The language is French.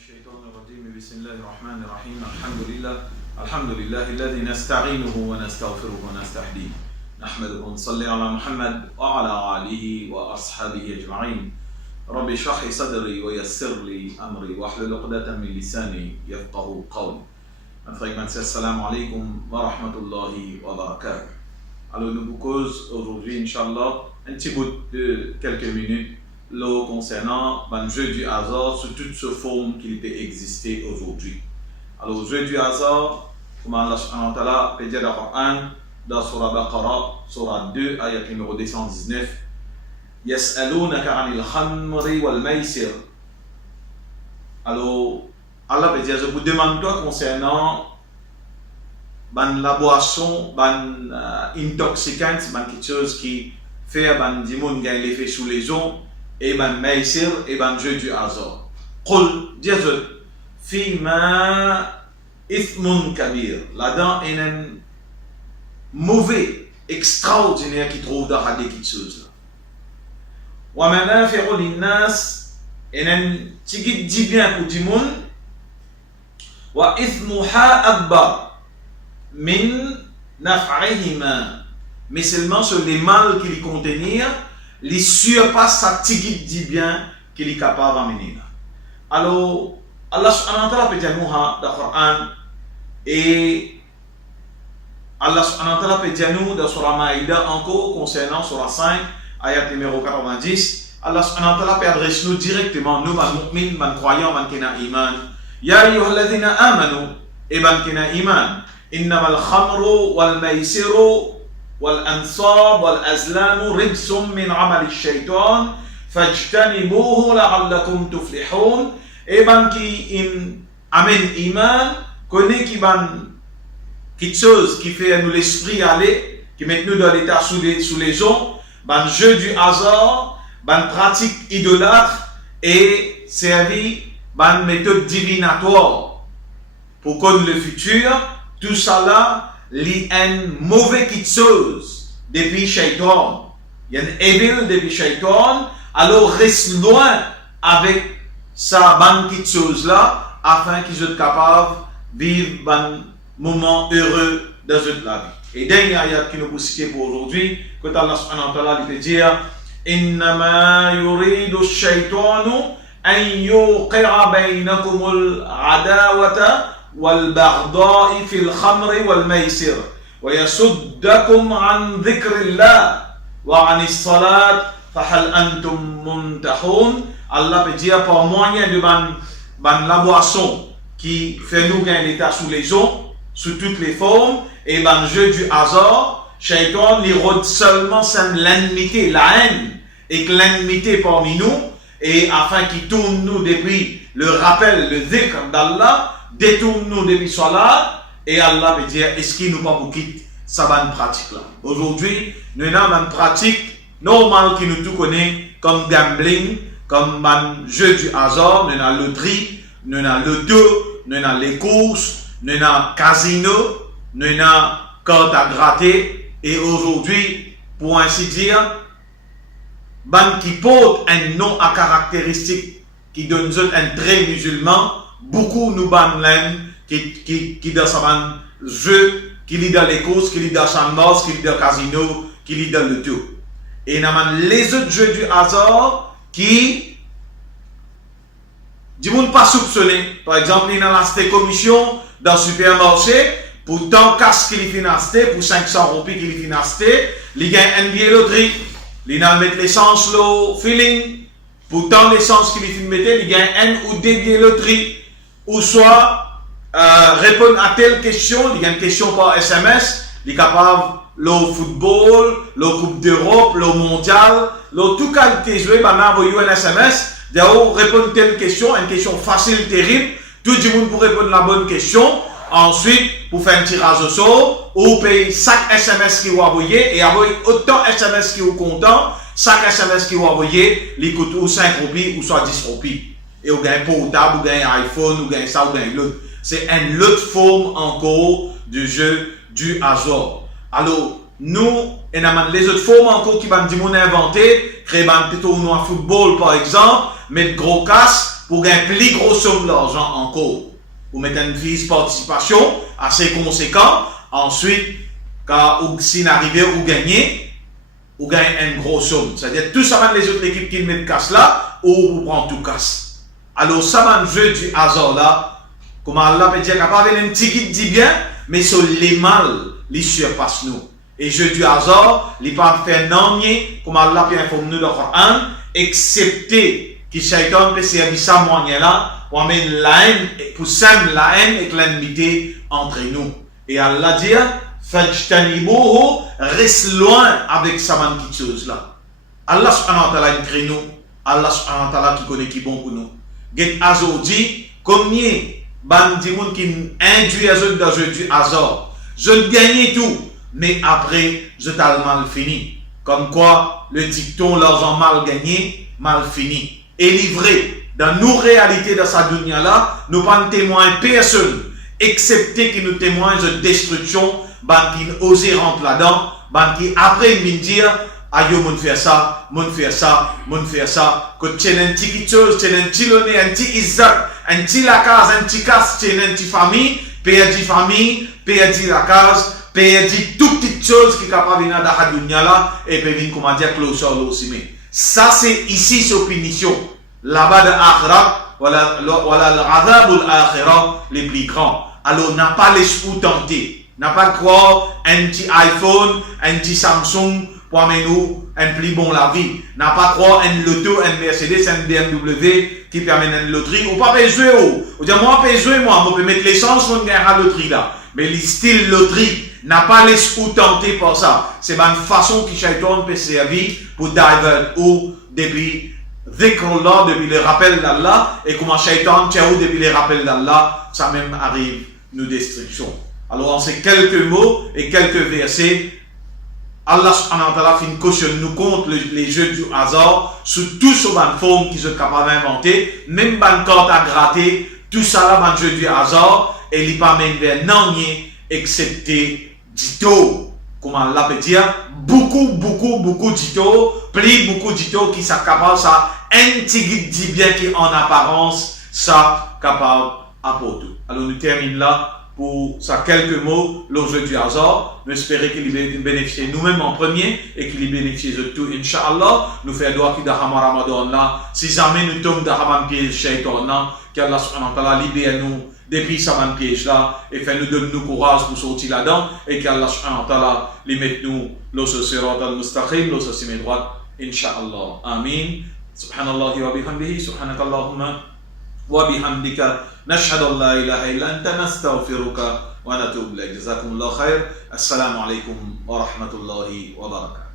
الشيطان الرجيم بسم الله الرحمن الرحيم الحمد لله الذي نستعينه ونستغفره ونستهديه نحمده ونصلي على محمد وعلى آله وأصحابه أجمعين رب اشرح لي صدري ويسر لي أمري واحلل عقدة من لساني يفقهوا قولي. Assalamu alaikum wa rahmatullahi wa barakatuh. Alors nous vous cause aujourd'hui, Inch'Allah, un petit bout de quelques minutes concernant le jeu du hasard sous toute sa forme qu'il peut exister aujourd'hui. Alors, le jeu du hasard, comme Allah subhanahu wa ta'ala peut dire dans le Coran, dans Surah Baqarah, Surah 2, ayat numéro 219, Yas'alunaka 'anil khamri wal maisir. Alors, Allah peut dire, je vous demande toi concernant la boisson, intoxicant, quelque chose qui fait du monde gagne l'effet sous les os, et maïsir, et jeu du hasard. Qul, dis-je, fima ithmun kabir. Là-dedans, il y a un mauvais, extraordinaire qui trouve dans la quelque chose là. Wa manafi'u linnas, il y a un petit dit bien pour du monde. Wa ithmuha akbar min naf'ihima. Mais seulement sur les mal qu'il contenir, les surpasse sa tigit dit bien qu'il est capable d'amener. Alors, Allah subhanahu wa ta'ala peut dire nous dans le Coran et Allah subhanahu wa ta'ala peut dire nous dans Surah Maïda encore concernant Surah 5, ayat numéro 90. Allah subhanahu wa ta'ala peut adresser nous directement, nous, les mu'min, les croyants, les qui ont iman. Ya ayyuhalladhina amanu, et qui ont iman. Innamal khamru wal maisiru والأنصاب والأزلام رجس من عمل الشيطان فاجتنبوه لعلكم تفلحون. Et qui amène iman, connaît qui quelque chose qui fait nous l'esprit aller, qui met nous dans l'état sous les eaux, jeu du hasard, pratique idolâtre et servi méthode divinatoire pour connaître le futur. Tout ça là, il y a une mauvaise chose depuis Shaitan. Il y a une evil depuis Shaitan. Alors reste loin avec sa petite chose là afin qu'ils soient capables de vivre un moment heureux dans toute la vie. Et dernier ayat qui nous citer pour aujourd'hui, quand Allah subhanahu wa ta'ala peut dire Innama yuridu shaitanu an yuqi'a baynakumul adawata والبغضاء في الخمر والميسر ويصدكم عن ذكر الله وعن الصلاة فهل أنتم منتهون. Allah peut dire par moyen de la boisson qui fait nous gagner l'état sous les eaux, sous toutes les formes, et jeu du hasard, Shaitan il rôde seulement l'enmité, la haine, et que l'enmité parmi nous, et afin qu'il tourne nous depuis le rappel, le dhikr d'Allah, détourne-nous depuis cela, et Allah veut dire, est-ce qu'il nous pas pour quitter sa bonne pratique là. Aujourd'hui, nous avons une pratique normale qui nous tout connaît, comme gambling, comme un jeu du hasard, nous avons loterie, nous avons loto, nous avons les courses, nous avons casino, nous avons carte à gratter, et aujourd'hui, pour ainsi dire, qui porte un nom à caractéristique qui donne un trait musulman. Beaucoup nous banlènent qui dans sa jeu, qui lit dans les courses, qui lit dans Chambos, qui lit dans le casino, qui lit dans le tout. Et nous avons les autres jeux du hasard qui du monde pas soupçonné. Par exemple, il y a une commission dans le supermarché pour tant casque qu'il finance, pour 500 roupies qu'il finance, il gagne un billet loterie, il a mettre l'essence, le feeling, pour tant l'essence qu'il finance, il gagne un ou deux billets loterie. Ou soit répondre à telle question, il y a une question par SMS, il est capable le football, le Coupe d'Europe, le mondial, le tout qualité joué, envoyer un SMS, répondre à telle question, une question facile, terrible, tout le monde pour répondre à la bonne question, ensuite pour faire un tirage au sort, ou payer chaque SMS qui vous envoyé, et envoyer autant SMS qui vous content, chaque SMS qui vous envoyé, il coûte ou 5 roupies ou soit 10 roupies. Et vous gagnez portable, vous gagnez iPhone, vous gagnez ça, vous gagnez l'autre. C'est une autre forme encore du jeu du hasard. Alors, nous, et les autres formes encore qui vont nous inventer, créer un tournoi football par exemple, mettre gros casse, pour gagner plus gros somme d'argent encore. Vous mettez une fiche participation assez conséquent. Ensuite, quand si n'arrivez ou gagnez une grosse somme. C'est-à-dire tout ça, les autres équipes qui mettent casse là, ou vous prenez tout casse. Alors, ça va le jeu du hasard là. Comme Allah peut dire capable un petit qui dit bien, mais sur les mal, les surpasse nous. Et jeu du hasard, il pas faire non comme Allah peut informer nous dans le Coran, excepté que Shaitan peut servir ça moyen là pour amener la haine, pour semer la haine et l'enmité entre nous. Et Allah dit, fajtanibuhu, reste loin avec ça petite chose là. Allah subhanahu wa ta'ala crée nous, Allah subhanahu wa ta'ala qui connaît qui bon pour nous. Get hasard dit, combien bandi moun qui induit à eux dans jeu du hasard. Je gagne tout, mais après, je t'ai mal fini. Comme quoi, le dicton, l'argent mal gagné, mal fini. Et livré, dans nos réalités de sa dunya là, nous pas témoin personne, excepté que nous témoignent de destruction, qui osent rentrer là-dedans, qui après me dire, aïe, mon faire ça, mon faire ça, mon faire ça, que tu as une petite chose, tu as un petit loné, un petit isaac, un petit la case, un petit casse, tu as une petite famille, perdu la case, perdu toute petite chose qui est capable de venir dans la dunya là, et puis venir, comment dire, closer aussi. Ça, c'est ici, c'est punition. Là-bas de Akhira, voilà l'azab ou l'akhira, les plus grands. Alors, n'a pas l'esprit tenté. N'a pas croire un petit iPhone, un petit Samsung, pour amener nous un plus bon la vie. N'a pas croire un loto, un Mercedes, un BMW qui permet une loterie. Ou pas payer jouer. Ou dire, moi, payer jouer, moi, je peux mettre l'essence pour gagner la loterie là. Mais le style loterie n'a pas l'esprit tenté pour ça. C'est une façon que Shaitan peut servir pour divert ou depuis dhikrullah, depuis le rappel d'Allah, et comment Shaitan tient depuis le rappel d'Allah, ça même arrive nous destruction. Alors en ces quelques mots et quelques versets, Allah subhanahu wa ta'ala fait une caution nous contre les jeux du hasard, sous tout sur une forme qu'ils sont capables d'inventer, même une carte à gratter, tout ça là, un jeu du hasard, et il n'y a pas même vers non, excepté dito, comme Allah peut dire, beaucoup dito, plus beaucoup dito qui sont capables, ça, un petit dit bien qui en apparence, ça, capable à pour tout. Alors nous terminons là. Pour ça quelques mots, le jeu du hasard. Nous espérons qu'il bénéficie nous-mêmes en premier et qu'il bénéficie de tout, Inch'Allah. Nous faisons doigt qui d'Ahama Ramadan là. Si jamais nous tombons d'Ahama piège Shaitan là, qu'Allah subhanahu wa ta'ala libère nous depuis ça piège là et fait nous donne nous courage pour sortir là-dedans et qu'Allah subhanahu wa ta'ala les mette nous le sirat al-mustaqim, le chemin droit, Inch'Allah. Amin. Subhanallah wa bihamdihi, subhanakallahumma وبحمدك نشهد أن لا إله إلا أنت نستغفرك ونتوب إليك. جزاكم الله خير. السلام عليكم ورحمة الله وبركاته.